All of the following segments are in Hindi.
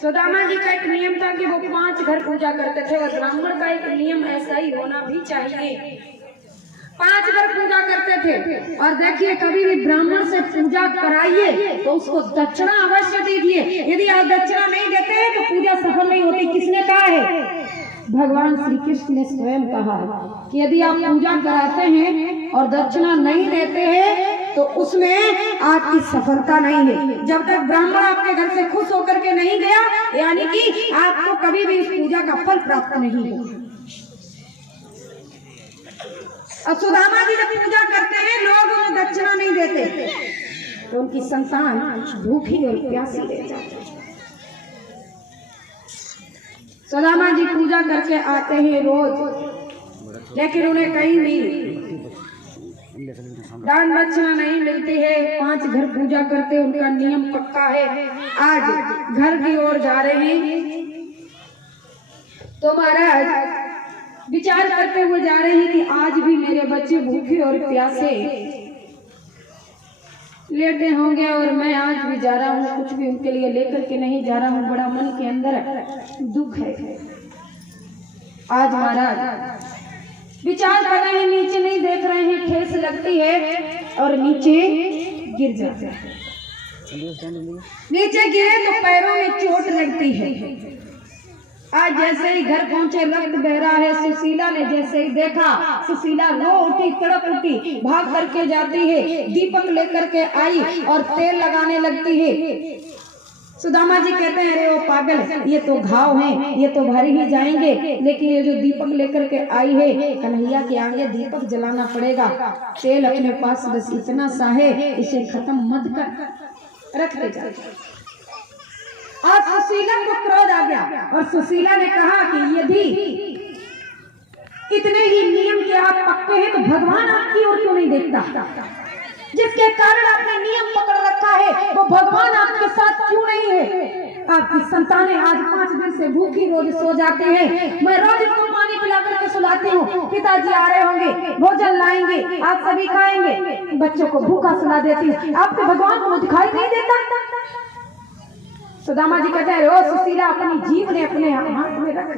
सुदामा जी का एक नियम था कि वो 5 घर पूजा करते थे और ब्राह्मण का एक नियम ऐसा ही होना भी चाहिए। 5 घर पूजा करते थे। और देखिए, कभी भी ब्राह्मण से पूजा कराइए तो उसको दक्षिणा अवश्य दीजिए। यदि आप दक्षिणा नहीं देते हैं तो पूजा सफल नहीं होती। किसने कहा है? भगवान श्री कृष्ण ने स्वयं कहा है कि यदि आप पूजा कराते हैं और दक्षिणा नहीं देते हैं तो उसमें आपकी सफलता नहीं है। जब तक ब्राह्मण आपके घर से खुश होकर के नहीं गया, यानी कि आपको कभी भी इस पूजा का फल प्राप्त नहीं होगा। और सुदामा जी जब पूजा करते हैं, लोग उन्हें दक्षिणा नहीं देते तो उनकी संतान भूखी और प्यासी रह जाती है। सुदामा जी पूजा करके आते हैं रोज, लेकिन उन्हें कहीं भी दान दक्षिणा नहीं मिलती है। 5 घर पूजा करते, उनका नियम पक्का है। आज घर की ओर जा रहे हैं तो महाराज विचार करते हुए जा रहे हैं कि आज भी मेरे बच्चे भूखे और प्यासे लेटे होंगे और मैं आज भी जा रहा हूँ, कुछ भी उनके लिए लेकर के नहीं जा रहा हूँ। बड़ा मन के अंदर दुख है। आज महाराज विचार कर रहे हैं, नीचे नहीं देख रहे हैं, ठेस लगती है और नीचे गिर जाते हैं। नीचे गिरे तो पैरों में चोट लगती है। आज जैसे ही घर पहुंचे, रक्त बह रहा है। सुशीला ने जैसे ही देखा, सुशीला रो उठी, तड़प उठी, भाग करके जाती है, दीपक लेकर के आई और तेल लगाने लगती है। सुदामा जी कहते हैं, अरे वो पागल, ये तो घाव हैं, ये तो भर ही जाएंगे, लेकिन ये जो दीपक लेकर के आई है, कन्हैया के आगे दीपक जलाना पड़ेगा। तेल अपने पास बस इतना सा है, इसे खत्म मत कर, रख दे जा। और सुशीला को क्रोध आ गया और सुशीला ने कहा कि यदि इतने ही नियम के आप पक्के हैं तो भगवान आपकी ओर क्यों नहीं देखता? जिसके कारण आपने नियम पकड़ रखा है वो भगवान आपके साथ क्यों नहीं है? आपकी संतानें आज 5 दिन से भूखी रोज सो जाती हैं। मैं रोज इनको पानी पिला करके सुलाती हूँ। पिताजी आ रहे होंगे, भोजन लाएंगे, आप सभी खाएंगे, बच्चों को भूखा सुला देती हूँ। आपके भगवान को दिखाई नहीं देता? सुदामा जी कहते हैं, ओ सुशीला, अपनी जीभ ने अपने हाथ में रख,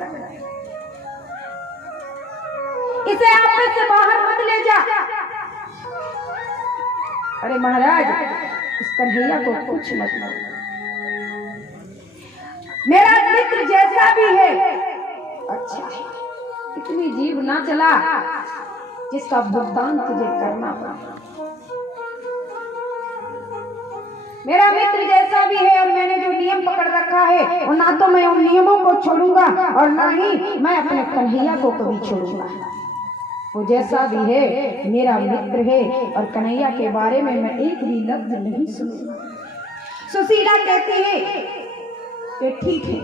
इसे आप में से बाहर मत ले जा। अरे महाराज, इस कन्हैया को कुछ मत लो, मेरा मित्र जैसा भी है अच्छा है, इतनी जीभ ना चला जिसका भुगतान तुझे करना पड़ा। मेरा मित्र जैसा भी है और मैंने जो नियम पकड़ रखा है, और ना तो मैं उन नियमों को छोड़ूंगा और ना ही मैं अपने कन्हैया को कभी छोड़ूंगा। वो जैसा भी है मेरा मित्र है और कन्हैया के बारे में मैं एक भी लफ्ज नहीं सुनूंगा। सुशीला कहती है कि ठीक है,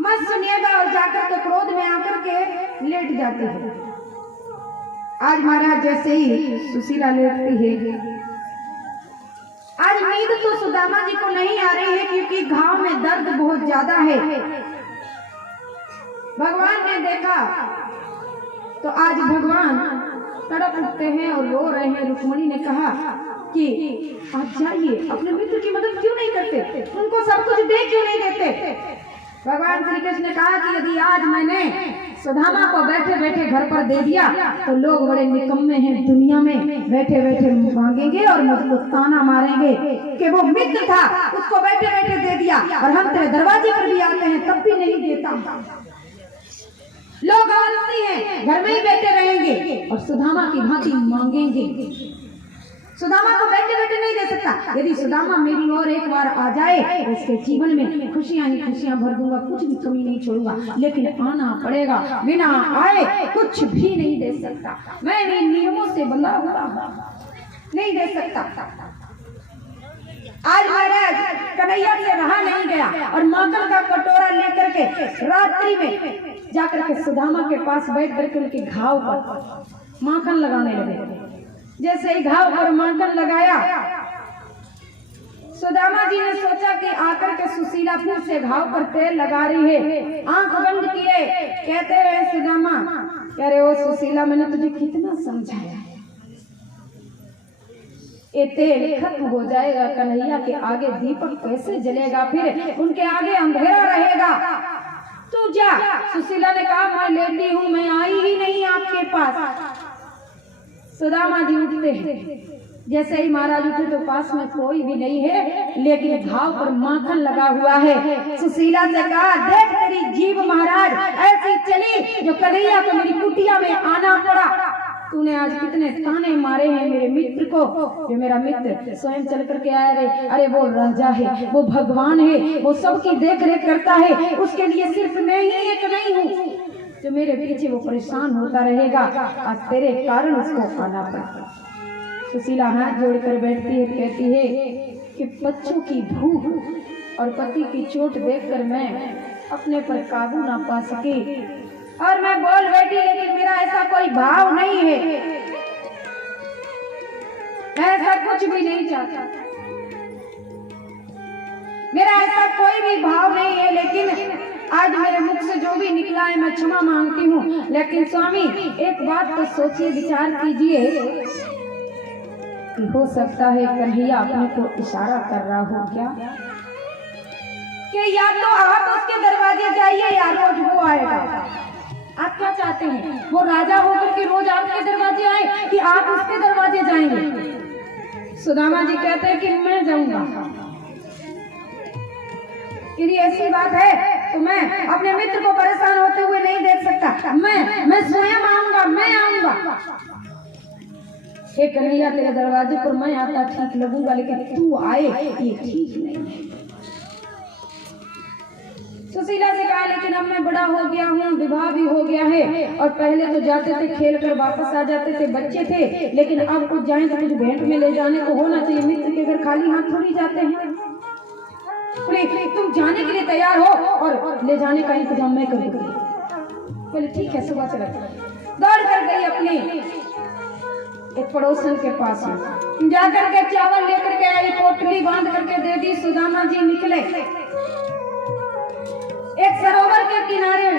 मत सुनिएगा, और जाकर के क्रोध में आकर के लेट जाती है। आज महाराज जैसे ही सुशीला लेटती है, आज नींद तो सुदामा जी को नहीं आ रही है क्योंकि घाव में दर्द बहुत ज्यादा है। भगवान ने देखा तो आज भगवान तड़प उठते हैं और रो रहे हैं। रुक्मणी ने कहा कि आप जाइए, अपने मित्र की मदद क्यों नहीं करते, उनको सब कुछ दे क्यों नहीं देते? भगवान श्री कृष्ण ने कहा कि यदि आज मैंने सुदामा को बैठे बैठे घर पर दे दिया तो लोग बड़े निकम्मे हैं, दुनिया में बैठे बैठे मांगेंगे और मुझको ताना मारेंगे कि वो मित्र था, उसको बैठे बैठे दे दिया, और हम तेरे दरवाजे पर भी आते हैं तब भी नहीं देता। लोग आलसी हैं, घर में ही बैठे रहेंगे और सुदामा की भांति मांगेंगे। सुदामा को बैठे बैठे नहीं दे सकता। यदि सुदामा मेरी ओर एक बार आ जाए तो उसके जीवन में खुशियां ही खुशियां भर दूंगा, कुछ भी कमी नहीं छोड़ूंगा, लेकिन आना पड़ेगा, बिना आए कुछ भी नहीं दे सकता। मैं इन नियमों से बंधा हुआ नहीं दे सकता। आज महाराज कन्हैया से रहा नहीं गया और माखन का कटोरा लेकर के रात्रि में जाकर के सुदामा के पास बैठ करके उनके घाव पर माखन लगाने लगे। जैसे ही घाव पर माखन लगाया, सुदामा जी ने सोचा कि आकर के सुशीला फिर से घाव पर तेल लगा रही है। आंख बंद किए, कहते हैं सुदामा, कह रहे हो सुशीला, मैंने तुझे कितना समझाया, ये तेल खत्म हो जाएगा, कन्हैया के आगे दीपक कैसे जलेगा, फिर उनके आगे अंधेरा रहेगा। तू जा। सुशीला ने कहा मैं लेटी हूँ, मैं आई ही नहीं आपके पास। सुदामा जी उठते हैं, जैसे ही महाराज उठे तो पास में कोई भी नहीं है, लेकिन घाव पर माखन लगा हुआ है। सुशीला से कहा देख तेरी जीभ महाराज ऐसी चली जो कन्हैया को मेरी कुटिया में आना पड़ा। तूने आज कितने ताने मारे हैं मेरे मित्र को, जो मेरा मित्र स्वयं चल करके आया रे। अरे वो राजा है, वो भगवान है, वो सबकी देख रेख करता है, उसके लिए सिर्फ मैं ही एक नहीं हूँ जो मेरे पीछे वो परेशान होता रहेगा। आज तेरे कारण उसको आना पड़ा। सुशीला हाथ जोड़कर बैठती है, कहती है कि बच्चों की भूख और पति की चोट देखकर मैं अपने पर काबू ना पा सकी और मैं बोल बैठी, लेकिन मेरा ऐसा कोई भाव नहीं है, मैं ऐसा कुछ भी नहीं चाहता, मेरा ऐसा कोई भी भाव नहीं है, लेकिन आज मेरे मुख से जो भी निकला है मैं क्षमा मांगती हूँ। लेकिन स्वामी एक बात तो सोचिए, विचार कीजिए कि हो सकता है कन्हैया अपने को इशारा कर रहा हो क्या, कि या तो आप उसके दरवाजे जाइए या रोज वो आएगा। आप क्या चाहते हैं, वो राजा होकर के रोज आपके दरवाजे आए कि आप उसके दरवाजे जाएंगे? सुदामा जी कहते हैं कि मैं जाऊंगा। यदि ऐसी बात है तो मैं अपने मित्र को परेशान होते हुए नहीं देख सकता, मैं स्वयं आऊंगा, मैं आऊंगा। हे कन्हैया तेरे दरवाजे पर मैं आता ठीक लगूंगा, लेकिन तू आए ये ठीक नहीं है। सुशीला से कहा लेकिन अब मैं बड़ा हो गया हूँ, विवाह भी हो गया है, और पहले तो जाते थे खेल कर वापस आ जाते थे, बच्चे थे, लेकिन अब कुछ जाए तो कुछ भेंट में ले जाने को होना चाहिए। मित्र के घर खाली हाथ थोड़ी जाते हैं। तुम जाने के लिए तैयार हो और ले जाने का इंतजाम मैं करूंगी। बोले ठीक है, सुबह चला। दौड़ कर गई अपने एक पड़ोसन के पास, जाकर के चावल लेकर के आई, पोटली बांध करके दे दी। सुदामा जी निकले, एक सरोवर के किनारे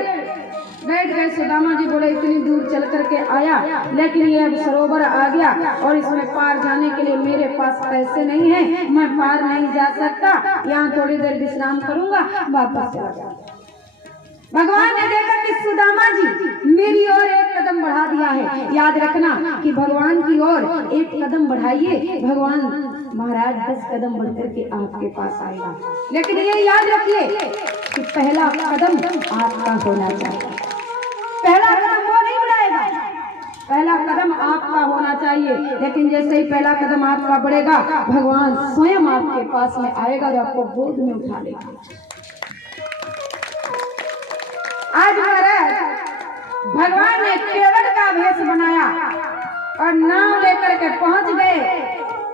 बैठ गए। सुदामा जी बोले इतनी दूर चल करके आया, लेकिन ये सरोवर आ गया और इसमें पार जाने के लिए मेरे पास पैसे नहीं है, मैं पार नहीं जा सकता, यहाँ थोड़ी देर विश्राम करूंगा, वापस चला जाऊंगा। भगवान ने देखा कि सुदामा जी मेरी ओर एक कदम बढ़ा दिया है। याद रखना कि भगवान की ओर एक कदम बढ़ाइए, भगवान महाराज 10 कदम बढ़ करके आपके पास आएगा। लेकिन ये याद रखिए कि पहला कदम आपका होना चाहिए। पहला कदम वो नहीं बढ़ाएगा, पहला कदम आपका होना चाहिए। लेकिन जैसे ही पहला कदम आपका बढ़ेगा, भगवान स्वयं आपके पास में आएगा और आपको गोद में उठा लेगा। आज महाराज भगवान ने केवट का भेष बनाया और नाव लेकर के पहुंच गए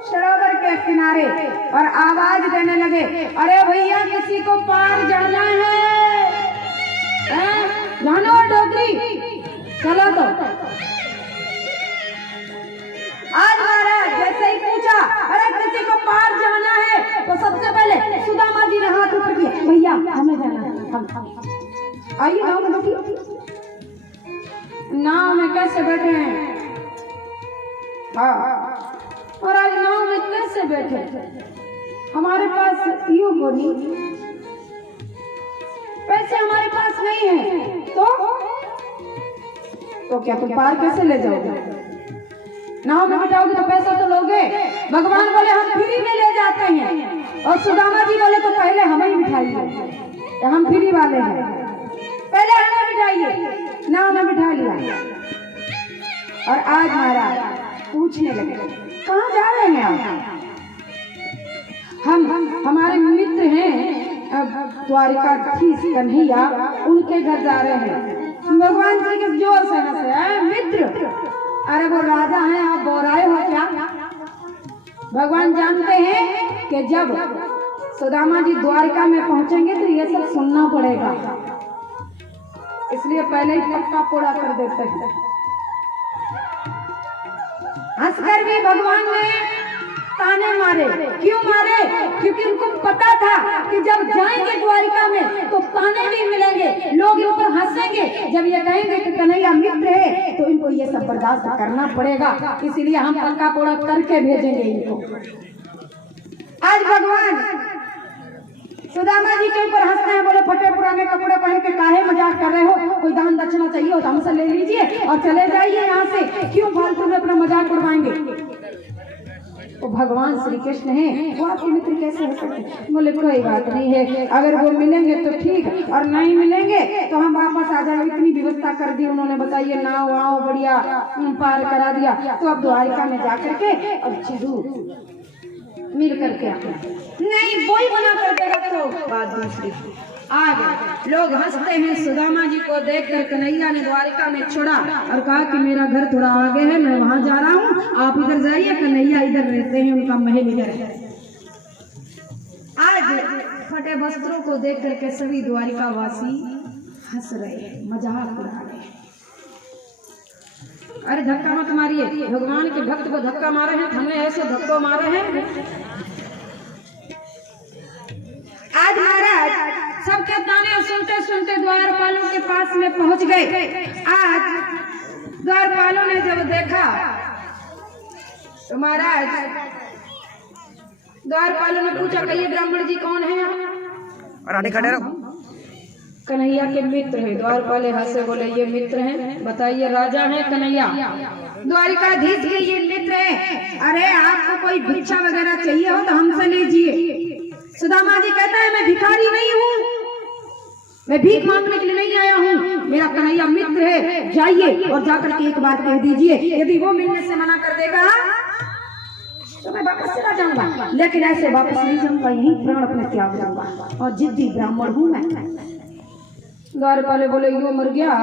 सरोवर के किनारे और आवाज देने लगे, अरे भैया किसी को पार जाना है, जानो डोगरी चलो। तो आज महाराज जैसे ही पूछा अरे किसी को पार जाना है, तो सबसे पहले सुदामा जी ने हाथ ऊपर किया, भैया हमें जाना है, हम आइए नाव में बैठिए। नाव में कैसे बैठे हैं? और आज नाव में कैसे बैठे? हमारे पास यूं बोली पैसे हमारे पास नहीं है, तो क्या तुम पार कैसे ले जाओगे? नाव में बिठाओगे तो पैसा तो लोगे। भगवान बोले हम फ्री में ले जाते हैं, और सुदामा जी बोले तो पहले हमें ही बिठाइए, हम फ्री वाले हैं, पहले हमें बिठाइए। नाव में बिठा लिया और आज महाराज पूछने लगे कहाँ जा रहे हैं आप? हम हमारे मित्र हैं द्वारिकाधीश कन्हैया, उनके घर जा रहे हैं। भगवान जी के जोर से हंसे, मित्र? अरे वो राजा हैं, आप बोराए हो क्या? भगवान जानते हैं कि जब सुदामा जी द्वारिका में पहुंचेंगे तो ये सब सुनना पड़ेगा, इसलिए पहले ही पक्का पोड़ा कर देते हैं। हंसकर भी भगवान ने ताने मारे। क्यों मारे? क्योंकि उनको पता था कि जब जाएंगे द्वारिका में तो ताने भी मिलेंगे, लोग इन पर हंसेंगे। जब ये कहेंगे कि कन्हैया मित्र है तो इनको ये सब बर्दाश्त करना पड़ेगा, इसीलिए हम पक्का पोड़ा करके भेजेंगे इनको। आज भगवान सुदामा जी के ऊपर हंसते हैं, बोले फटे पुराने कपड़े पहन के काहे मजाक कर रहे हो, कोई दान दक्षिणा चाहिए हो तो हमसे ले लीजिए और चले जाइए यहाँ से, क्यों फालतू में अपना मजाक उड़वाएंगे। वो भगवान श्री कृष्ण है, वो आपके मित्र कैसे हो सकते? बोले कोई बात नहीं है, अगर वो मिलेंगे तो ठीक और नहीं मिलेंगे तो हम वापस आ जाएंगे। इतनी व्यवस्था कर दी उन्होंने, बताइए, नाव वाव बढ़िया पार करा दिया। तो अब द्वारिका में जाकर के और जरूर मिल करके आना, नहीं वही बना कर देगा। तो बात दूसरी आ गए, लोग हंसते हैं। सुदामा जी को देखकर कन्हैया ने द्वारिका में छोड़ा और कहा कि मेरा घर थोड़ा आगे है, मैं वहां जा रहा हूँ, आप इधर जाइए। कन्हैया इधर रहते हैं, उनका महल इधर है। आज फटे वस्त्रों को देख करके सभी द्वारिका वासी हंस रहे हैं, मजाक उड़ा रहे हैं। अरे धक्का मत मारिए, भगवान के भक्त को धक्का मारे हैं, हमने ऐसे धक्को मारे हैं। आज महाराज सबके ताने सुनते सुनते द्वारपालों के पास में पहुंच गए। आज द्वारपालों ने जब देखा तो महाराज द्वारपालों ने पूछा कि ये ब्राह्मण जी कौन है? और आने खड़े रहो। कन्हैया के मित्र है। द्वारपाल हंसे, बोले ये मित्र हैं? बताइए, राजा हैं कन्हैया, द्वारिकाधीश के ये मित्र हैं। अरे आपको कोई भिक्षा वगैरह चाहिए हो तो हमसे लीजिए। सुदामा जी कहता है मैं भिखारी नहीं हूँ, मैं भीख मांगने के लिए नहीं आया हूँ, मेरा कन्हैया मित्र है। जाइए और जाकर के एक बात कह दीजिए, यदि वो मिलने से मना कर देगा तो मैं वापस चला जाऊंगा, लेकिन ऐसे वापस नहीं जाऊंगा, यही प्राण अपने त्याग दूंगा और जिद्दी ब्राह्मण हूँ मैं। द्वारपाले बोले यो मर गया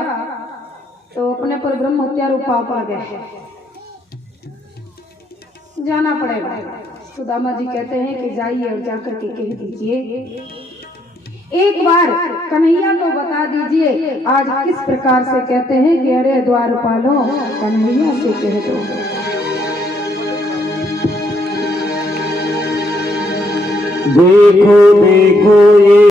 तो अपने पर ब्रह्म हत्या रूप पाप आ गया, जाना पड़ेगा। सुदामा जी कहते हैं कि जाइए और जाकर के कह दीजिए, एक बार कन्हैया को बता दीजिए आज किस प्रकार से कहते हैं कि अरे द्वारपालों कन्हैया से कह दो। देखो देखो ये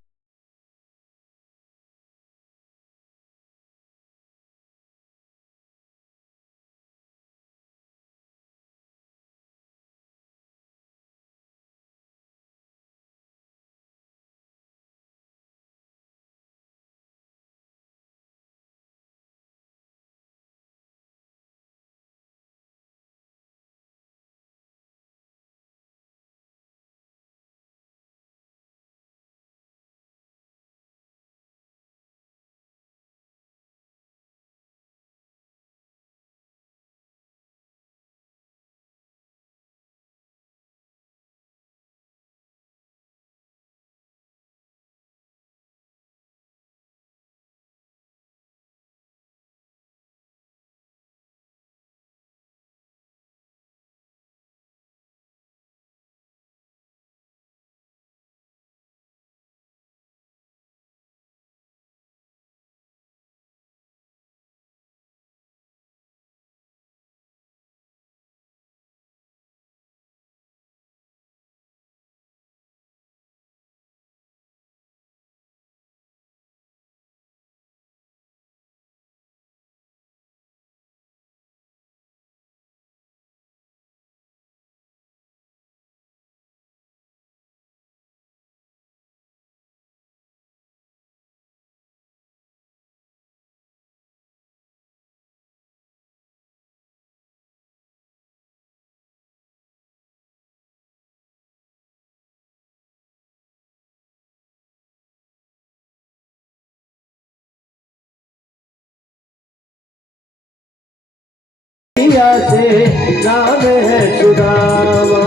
से नाम है सुदामा,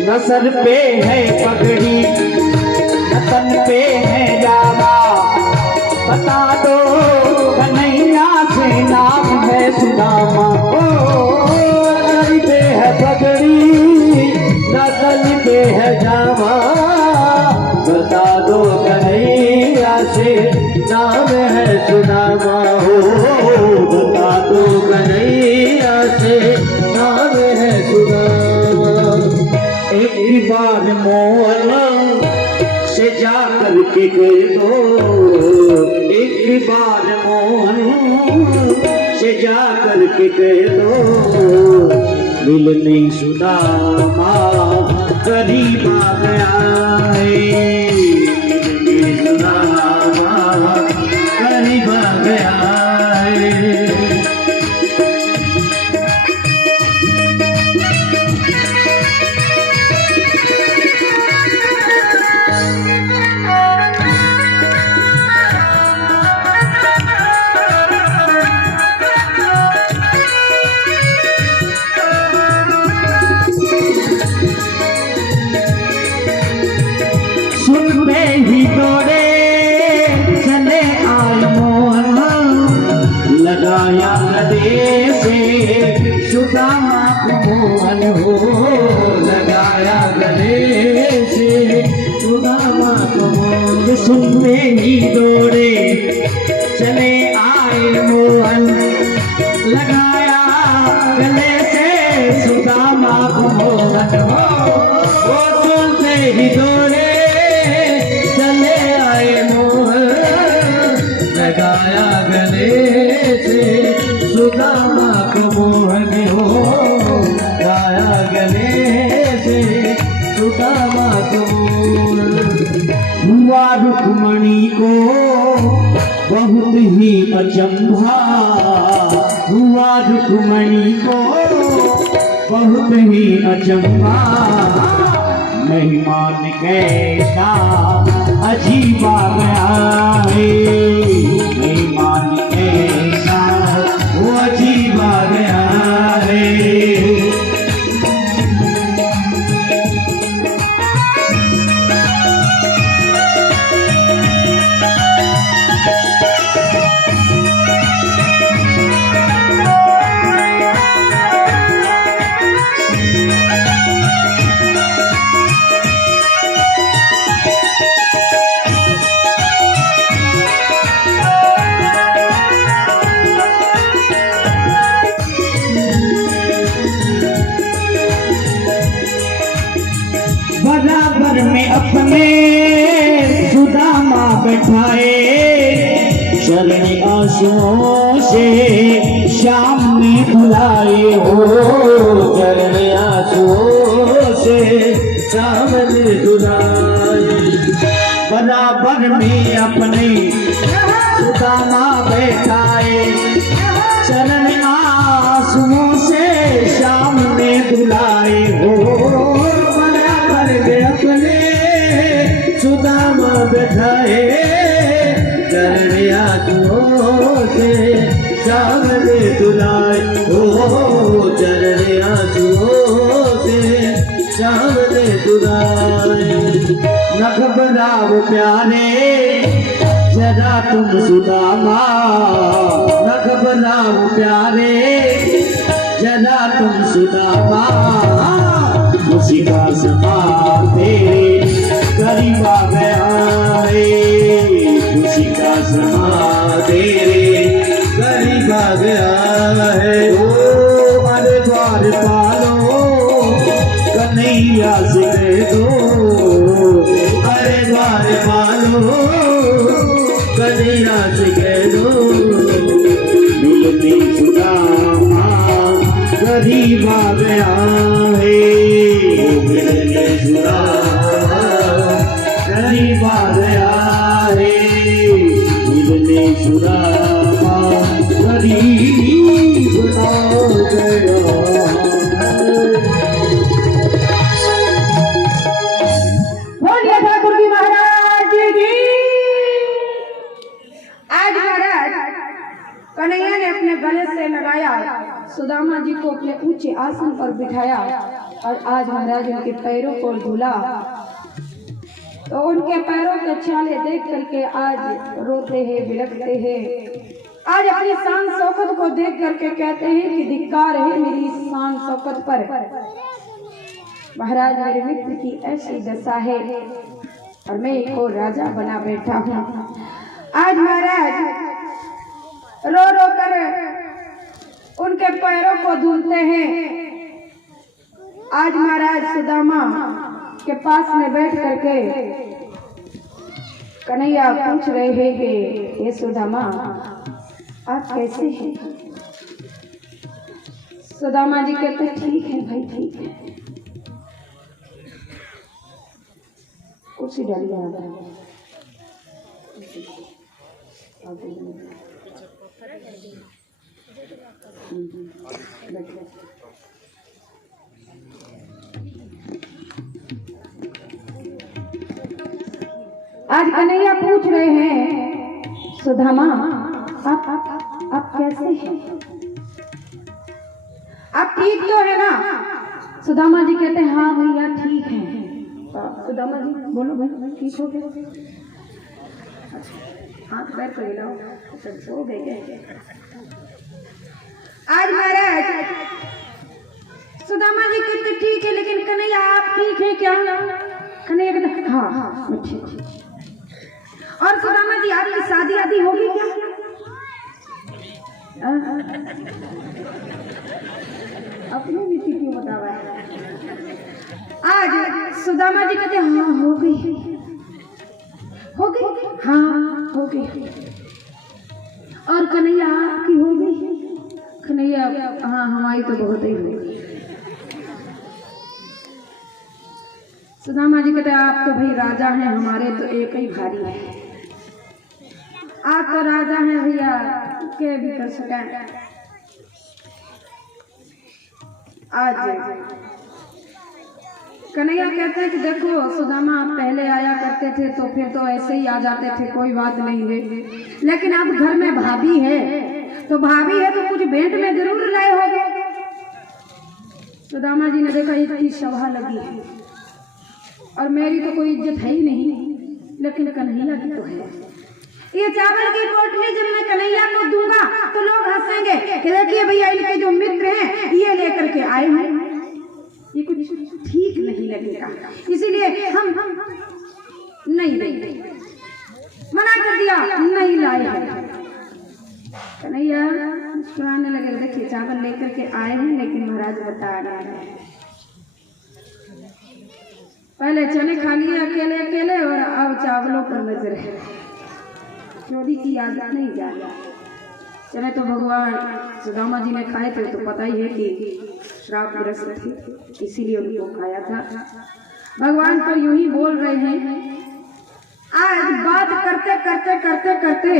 न सर पे है पगड़ी न तन पे है जामा, बता दो कन्हैया से नाम है सुदामा। सर पे है पगड़ी न तन पे है जामा, बता दो कन्हैया से नाम है सुदामा। हो बता दो कन्हैया से नाम है सुदामा। मोहन से जा करके कह दो, एक बार मोहन से जा करके कह दो, मिलने सुदामा करीब आ गया है, मिलने सुदामा करीब आ गया है। सुनते ही दौड़े चले आए मोहन, लगाया गले से सुदामा को मोहन हो, लगाया गले से सुदामा को मोहन। सुनते ही दौड़े चले आए मोहन, लगाया गले से सुदामा को मोहन हो, वो सुनते ही दौड़े लगाया गले से सुदामा को मोहन हो, गाया गले से सुदामा को मोहन। हुआ रुक्मणी को बहुत ही अचंभा, हुआ रुक्मणी को बहुत ही अचंभा, मेहमान कैसा अजीब आ गया है, मेहमान कैसा वो अजीब आ गया है। बराबर में अपने सुदामा बैठाए, चरण आंसुओं से शाम में धुलाए हो, चरण आंसुओं से शाम में धुलाए। बराबर में अपने सुदामा बैठाए, चरण आंसुओं से शाम में धुलाए हो, अपने सुदामा बैठाए, चरण आंसुओं से शाम में धुलाए हो, चरण आंसुओं से शाम में धुलाए। न घबराओ प्यारे जरा तुम सुदामा, न घबराओ प्यारे जरा तुम सुदामा, खुशी का समा तेरे करीब आ गया है, खुशी का समा तेरे करीब आ गया है। ओ अरे द्वार पालो कन्हैया से कह दो, अरे द्वार पालो कन्हैया से कह दो, मिलने सुदामा करीब आ गया है, मिलने सुदामा करीब आ गया है, मिलने सुदामा करीब आ गया। बोलिए ठाकुर जी महाराज की। आज महाराज कन्हैया ने अपने गले से लगाया, सुदामा जी को अपने ऊंचे आसन पर बिठाया और आज महाराज उनके पैरों को धुला, तो उनके पैरों के छाले देख करके आज रोते हैं, बिलखते हैं। आज अपनी शान शौकत को देख करके कहते हैं कि धिक्कार है मेरी शान शौकत पर। महाराज मेरे मित्र की ऐसी दशा है और मैं को राजा बना बैठा हूँ। आज महाराज रो रो कर उनके पैरों को धुलते हैं। आज महाराज सुदामा के पास में बैठ करके कन्हैया पूछ रहे हैं कि ये सुदामा आप कैसे हैं? सुदामा जी कहते ठीक है भाई, ठीक है। कुर्सी डालिए आज कन्हैया पूछ रहे हैं सुदामा आप कैसे हैं? आप ठीक तो है ना? सुदामा जी कहते हैं हाँ भैया ठीक है। सुदामा जी बोलो भाई ठीक हो गए? हाथ पैर कर हिलाओ, सब सो गए। आज महाराज सुदामा जी कहते ठीक है, लेकिन कन्हैया आप ठीक है क्या? कन्हैया कहते हाँ मैं ठीक। और सुदामा जी आपकी शादी आदि होगी क्या? अपनी नीति क्यों बतावा है? आज सुदामा जी कहते हाँ हो गई, हो गई, हाँ हो गई। और कन्हैया आपकी हो गई? कन्हैया हाँ हमारी तो बहुत ही हो गई। सुदामा जी कहते आप तो भाई राजा हैं, हमारे तो एक ही भारी है। आप तो राजा हैं भैया, क्या भी कर सकें। आज कन्हैया कहते हैं कि देखो सुदामा आप पहले आया करते थे तो फिर तो ऐसे ही आ जाते थे, कोई बात नहीं है, लेकिन अब घर में भाभी है तो कुछ भेंट में जरूर लाए होगे। सुदामा जी ने देखा इतनी सभा लगी है और मेरी तो कोई इज्जत है ही नहीं, लेकिन कन्हैया की तो है। ये चावल की पोटली जब मैं कन्हैया को दूंगा तो लोग हंसेंगे कि देखिए भैया इनके जो मित्र हैं ये लेकर के आए हैं, ये कुछ ठीक नहीं लगेगा, इसीलिए हम नहीं देंगे। मना कर दिया, नहीं लाए। कन्हैया मुस्कुराने लगे, देखिए चावल लेकर के आए हैं लेकिन महाराज बता रहे हैं पहले चने खा लिए अकेले अकेले और अब चावलों पर नजर है। चोरी की आदत नहीं जा रहा। चने तो भगवान सुदामा जी ने खाए थे, तो पता ही है कि श्राप ग्रस्त थे, इसीलिए उनको खाया था। भगवान तो यूं ही बोल रहे हैं। आज बात करते करते करते करते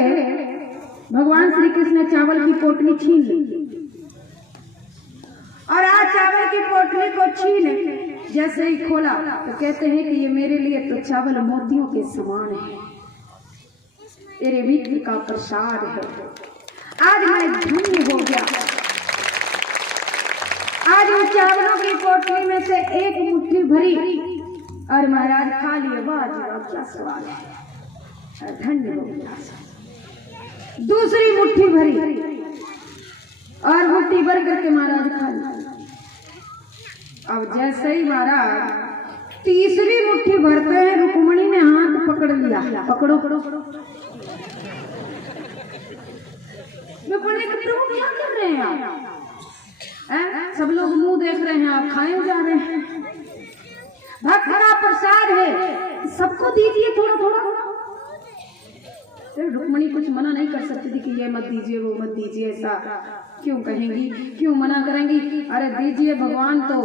भगवान श्री कृष्ण ने चावल की पोटली छीन ली और आज चावल की पोटली को छीन जैसे ही खोला तो कहते हैं कि ये मेरे लिए तो चावल मोतियों के समान है, तेरे मित्र का प्रसाद है। आज मैं धन्य हो गया। आज उन चावलों की पोटली में से एक मुट्ठी भरी और महाराज खा लिए। वाह क्या सवाल है, धन्य हो गया। दूसरी मुट्ठी भरी और मुट्ठी भर करके महाराज खा लिया। अब जैसे ही महाराज तीसरी मुट्ठी भरते हैं, रुक्मणी ने हाथ पकड़ लिया। पकड़ो पकड़ो रुक्मणी, प्रभु क्या कर रहे हैं आप? सब लोग मुंह देख रहे हैं, आप खाए जा रहे हैं। भक्त का प्रसाद है, सबको दीजिए थोड़ा थोड़ा। रुक्मणी कुछ मना नहीं कर सकती थी कि ये मत दीजिए वो मत दीजिए, ऐसा क्यों कहेंगी, क्यों मना करेंगी? अरे दीजिए, भगवान तो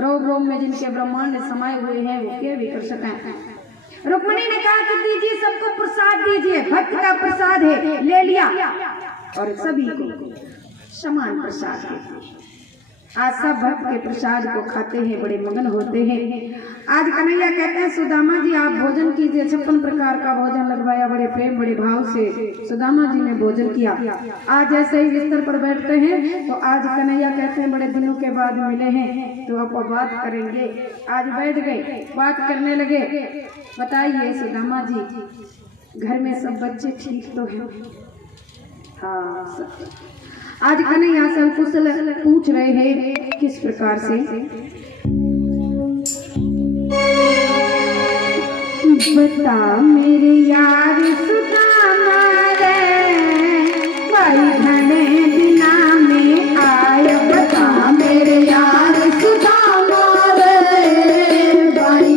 रोम रोम में जिनके ब्रह्मांड समाये हुए हैं वो क्या भी कर सकें। रुक्मणी ने कहा कि दीजिए, सबको प्रसाद दीजिए, भक्त का प्रसाद है। ले लिया और सभी को समान प्रसाद दीजिए। आज सब भक्त के प्रसाद को खाते हैं, बड़े मगन होते हैं। आज कन्हैया कहते हैं सुदामा जी आप भोजन कीजिए। 56 प्रकार का भोजन लगवाया, बड़े प्रेम बड़े भाव से सुदामा जी ने भोजन किया। आज जैसे ही बिस्तर पर बैठते हैं तो आज कन्हैया कहते हैं बड़े दिनों के बाद मिले हैं तो अब बात करेंगे। आज बैठ गए, बात करने लगे। बताइए सुदामा जी, घर में सब बच्चे ठीक तो हैं? हाँ सब। आज कन्हैया से कुशल पूछ रहे हैं किस प्रकार से। बता मेरे यार सुदामा रे, भाई घने दिना में आए। बता मेरे यार सुदामा रे, भाई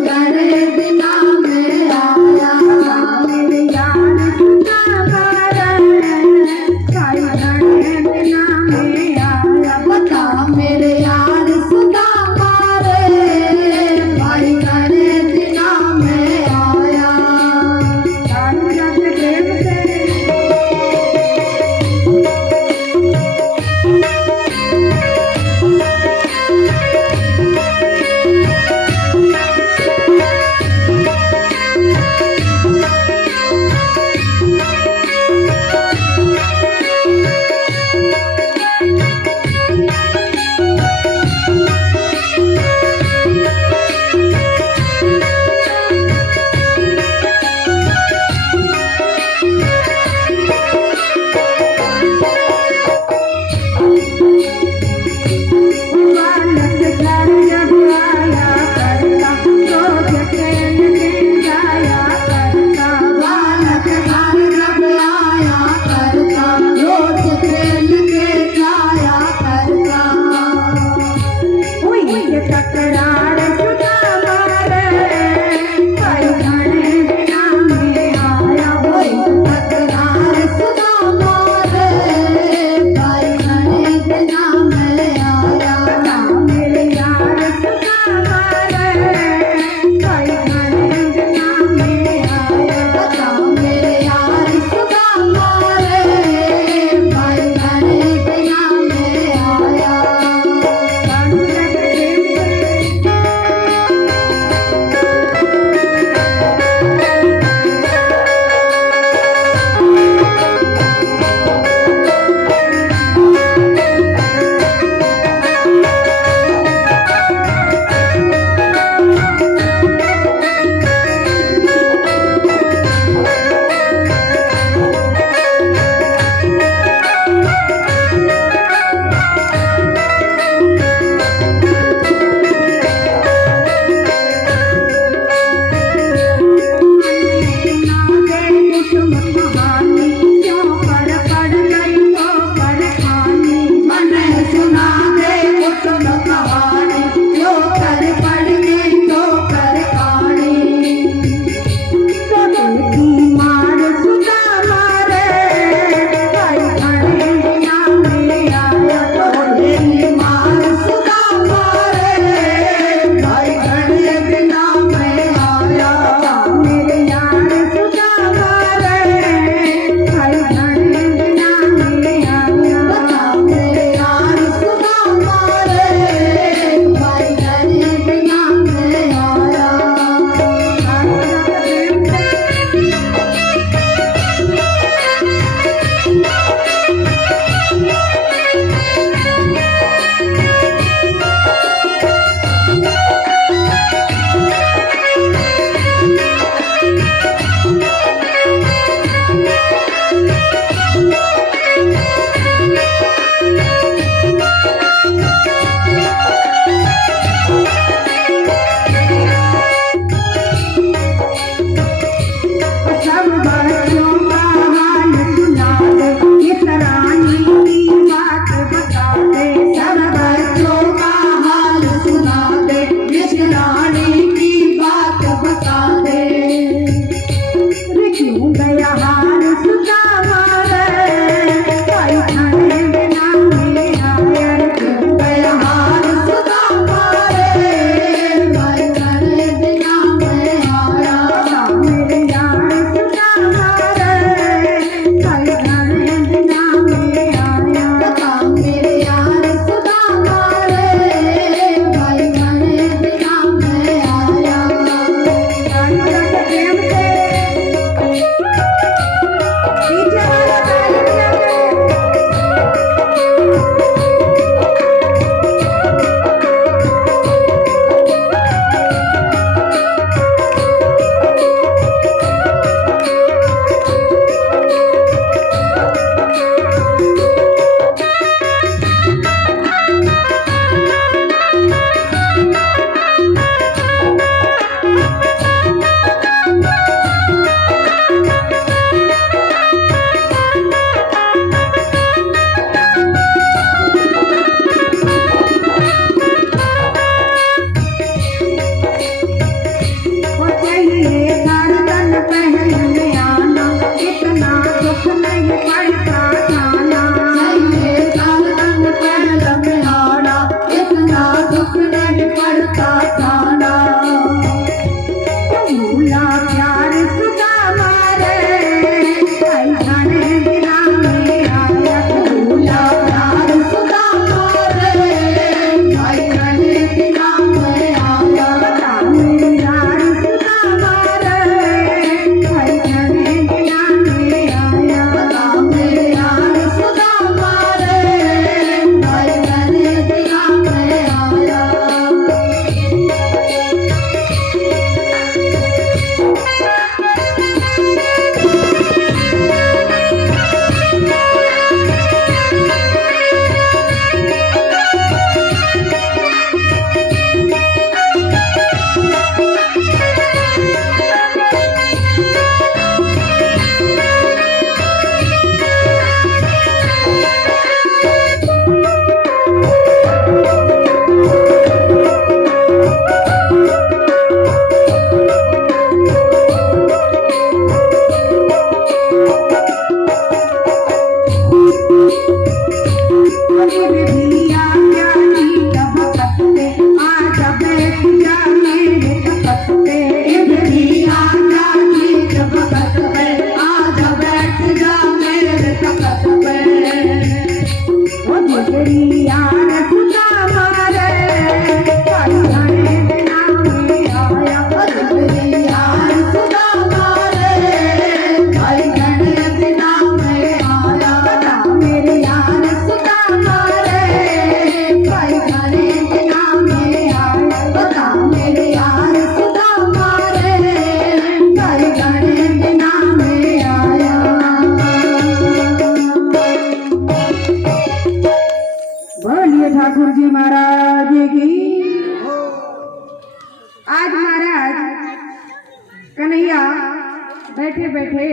सुशीला बैठे बैठे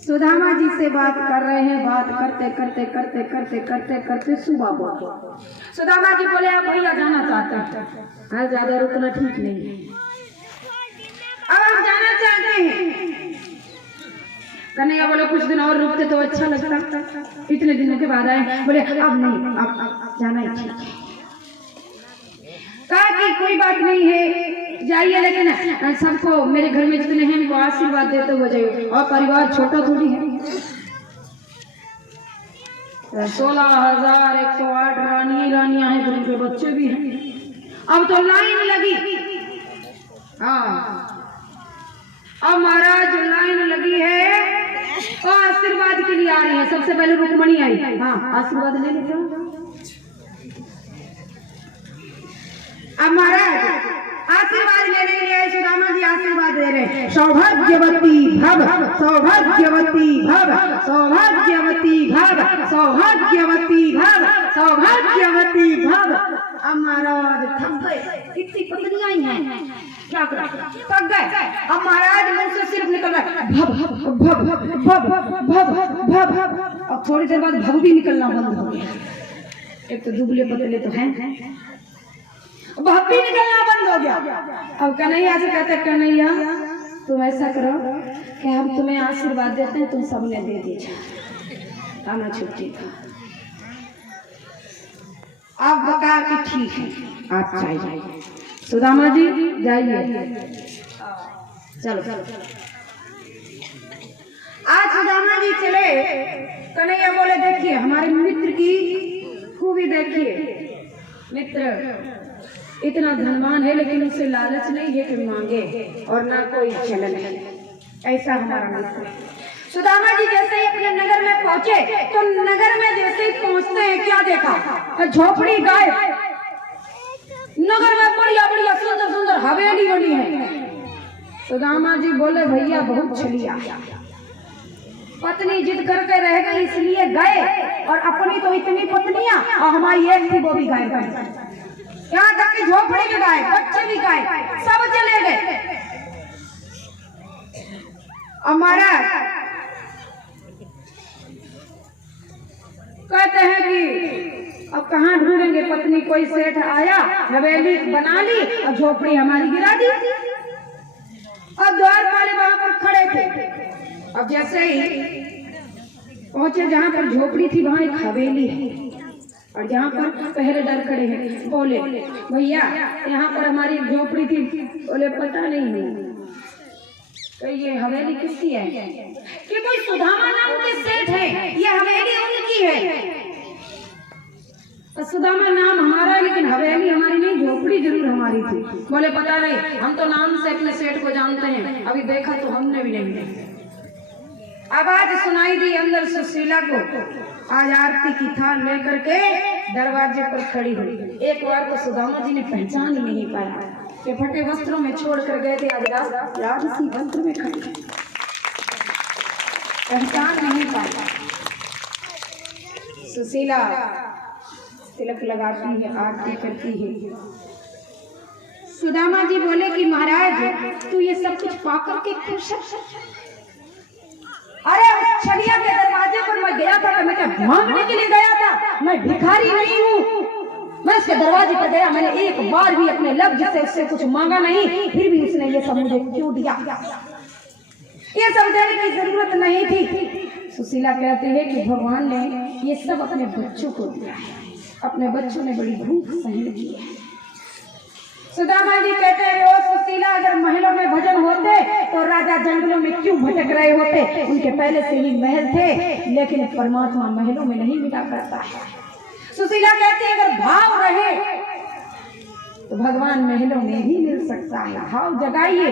सुदामा जी से बात कर रहे हैं। बात करते करते करते करते करते करते सुबह हुआ। सुदामा जी बोले आप भैया जाना चाहते हैं, ज्यादा रुकना ठीक नहीं है, अब आप जाना चाहते हैं। कन्हैया बोले कुछ दिन और रुकते तो अच्छा लगता, इतने दिनों के बाद आए। बोले अब नहीं, अब जाना ही ठीक है। कहा कि कोई बात नहीं है, जाइए, लेकिन सबको मेरे घर में जितने हैं उनको आशीर्वाद देते हुए जाइए, और परिवार छोटा थोड़ी है। 16,108 रानियां हैं, उनके बच्चे भी हैं। अब तो लाइन लगी। हाँ, अब महाराज लाइन लगी है और आशीर्वाद के लिए आ रही है। सबसे पहले रुक्मणी आई। हाँ, आशीर्वाद ले लेते हो। अब महाराज आशीर्वाद लेने के लिए सुदामा जी आशीर्वाद दे रहे हैं। सौभाग्यवती भव, सौभाग्यवती भव, सौभाग्यवती भव, सौभाग्यवती भव, सौभाग्यवती भव। अब महाराज थक गए, कितनी पत्नियां ही हैं, क्या करें, थक गए। अब महाराज मुंह से सिर्फ निकल रहा है भव भव भव भव भव भव भव। अब थोड़ी देर बाद भव भी निकलना बंद हो गया। एक तो दुबले पतले तो हैं, भव भी निकलना बंद हो गया। अब कन्हैया से कहते, कन्हैया तुम ऐसा करो कि हम तुम्हें आशीर्वाद देते हैं, तुम सबने दे दीजिए, आना छुट्टी था। अब बता कि ठीक है, आप जाइए। सुदामा जी जाइए, चलो चलो। आज सुदामा जी चले। कन्हैया बोले देखिए हमारे मित्र की खूबी देखिए। मित्र इतना धनवान है लेकिन उसे लालच नहीं है कि मांगे, और ना कोई चलन है। ऐसा हमारा मित्र। सुदामा जी जैसे ही अपने नगर में पहुंचे तो नगर में जैसे ही पहुंचते हैं क्या देखा, झोपड़ी गायब। नगर में बढ़िया बढ़िया सुंदर सुंदर हवेली बनी है। सुदामा जी बोले भैया बहुत छलिया, पत्नी जिद करके रह गई इसलिए गए, और अपनी तो इतनी पत्नियां और हमारी एक थी वो भी गायब। यहाँ तक कि झोपड़ी भी गायब, बच्चे भी गायब, सब चले गए। हमारा कहते हैं कि अब कहाँ ढूंढेंगे पत्नी, कोई सेठ आया, हवेली बना ली और झोपड़ी हमारी गिरा दी। अब द्वार वाले वहां पर खड़े थे। अब जैसे ही पहुंचे जहां पर झोपड़ी थी वहां एक हवेली है, और जहाँ पर पहरेदार खड़े हैं। बोले भैया यहाँ पर हमारी झोपड़ी थी। बोले पता नहीं तो ये हवेली किसकी है? कि कोई सुदामा नाम के सेठ है, ये हवेली उनकी है। तो सुदामा नाम हमारा है लेकिन हवेली हमारी नहीं, झोपड़ी जरूर हमारी थी। बोले पता नहीं, हम तो नाम से अपने सेठ को जानते हैं, अभी देखा तो हमने भी नहीं देखा। आवाज सुनाई दी अंदर सुशीला को। आज आरती की थाल लेकर के दरवाजे पर खड़ी हुई। एक बार तो सुदामा जी ने पहचान ही नहीं पाया कि फटे वस्त्रों में छोड़ कर गए थे, आज राजसी वस्त्र में खड़ी, पहचान नहीं पाया। सुशीला तिलक लगाती है, आरती करती है। सुदामा जी बोले कि महाराज तू ये सब कुछ पाकर के खुश है? अरे छलिया के दरवाजे पर मैं गया था, मैं क्या मांगने के लिए गया था? मैं भिखारी नहीं हूँ। मैं उसके दरवाजे पर गया, मैंने एक बार भी अपने लफ्ज से उससे कुछ मांगा नहीं, फिर भी उसने ये सब मुझे क्यों दिया? ये सब देने की जरूरत नहीं थी। सुशीला कहते हैं कि भगवान ने ये सब अपने बच्चों को दिया है, अपने बच्चों ने बड़ी भूख सहन की है। सुदामा जी कहते हैं रोज सुशीला अगर महलों में भजन होते तो राजा जंगलों में क्यों भटक रहे होते? उनके पहले से ही महल थे, लेकिन परमात्मा महलों में नहीं मिला करता है। सुशीला कहती है अगर भाव रहे तो भगवान महलों में भी मिल सकता है। भाव जगाइए,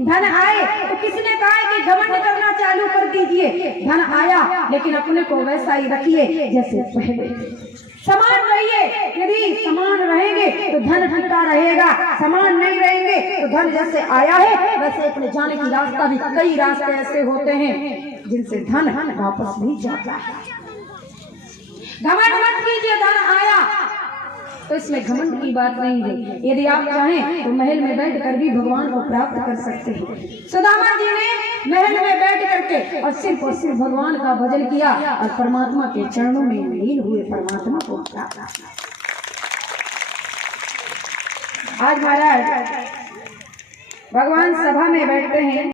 धन आए तो किसने कहा कि घमंड करना चालू कर दीजिए? धन आया लेकिन अपने को वैसा ही रखिए जैसे पहले। समान रहिए, यदि समान रहेंगे तो धन टिका रहेगा, समान नहीं रहेंगे तो धन जैसे आया है वैसे अपने जाने की रास्ता भी, कई रास्ते ऐसे होते हैं जिनसे धन वापस नहीं जाता है। घमंड मत कीजिए, धन आया तो इसमें घमंड की बात नहीं है। यदि आप चाहें तो महल में बैठकर भी भगवान को प्राप्त कर सकते हैं। सुदामा जी ने महल में बैठ करके और सिर्फ भगवान का भजन किया और परमात्मा के चरणों में लीन हुए, परमात्मा को प्राप्त। आज महाराज भगवान सभा में बैठते हैं।